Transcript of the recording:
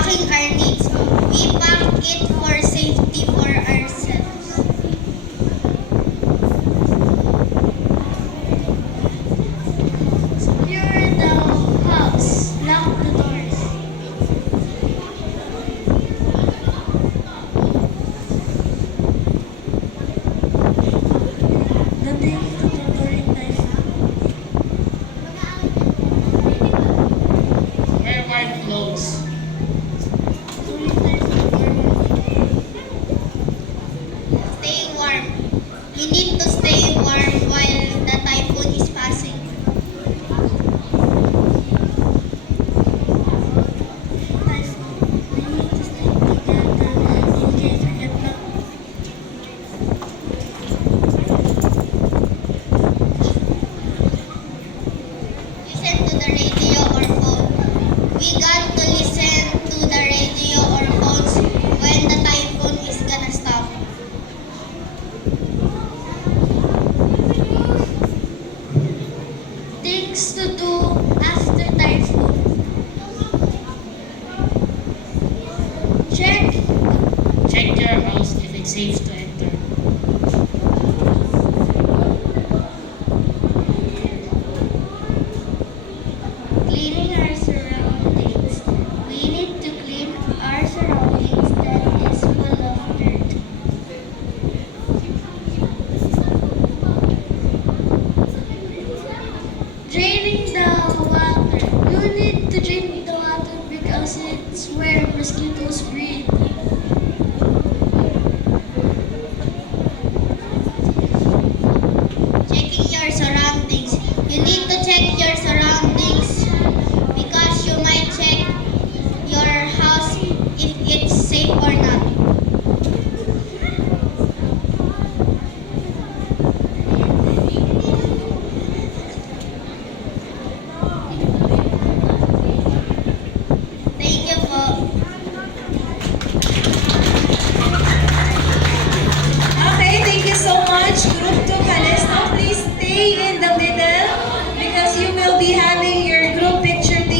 packing our needs. We pack it for safety for ourselves. Secure the house. Lock the doors. Dating to tutoring typhoon. Wear warm clothes. Tutoring typhoon. Stay warm. You need to stay warm while the typhoon is passing. Typhoon. We need to stay together in case we get knocked. Listen to the radio or phone. We got to listen to the radio or phones when the typhoon is gonna stop. Things to do after typhoon. Check. Check your house if it's safe to enter. Cleaning our surroundings. We need to clean our surroundings that is full of dirt. Draining the water. You need to drain the water because it's where mosquitoes breed.